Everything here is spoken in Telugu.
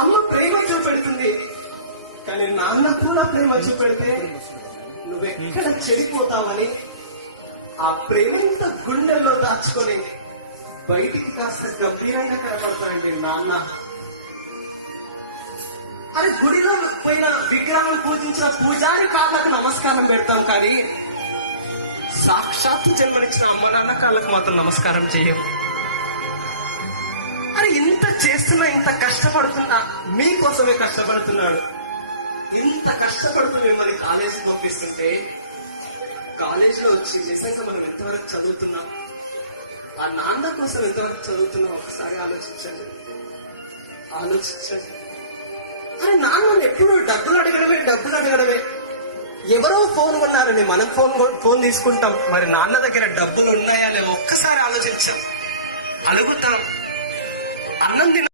అమ్మ ప్రేమ చూపెడుతుంది, కానీ నాన్న కూడా ప్రేమ చూపెడితే నువ్వెక్కడ చెడిపోతావని ఆ ప్రేమంత గుండెల్లో దాచుకొని బయటికి కాస్త గంభీరంగా కనబడతానండి నాన్న. అరే గుడిలో పోయిన విగ్రహం పూజించిన పూజారి కాళ్ళకు నమస్కారం పెడతాం, కానీ సాక్షాత్తు జన్మనిచ్చిన అమ్మ నాన్న కాళ్ళకు మాత్రం నమస్కారం చేయం. అరే ఇంత చేస్తున్నా, ఇంత కష్టపడుతున్నా, మీకోసమే కష్టపడుతున్నాడు. ఇంత కష్టపడుతూ మిమ్మల్ని కాలేజీకి పంపిస్తుంటే కాలేజీలో వచ్చి నిజంగా మనం ఎంతవరకు చదువుతున్నాం, ఆ నాన్న కోసం ఎంతవరకు చదువుతున్నాం ఒకసారి ఆలోచించండి. అరే నాన్న ఎప్పుడు డబ్బులు అడగడమే. ఎవరో ఫోన్ కొన్నారని మనం ఫోన్ తీసుకుంటాం, మరి నాన్న దగ్గర డబ్బులు ఉన్నాయా లేవో ఒక్కసారి ఆలోచించాం. అలుగుతాం. అన్నం తిన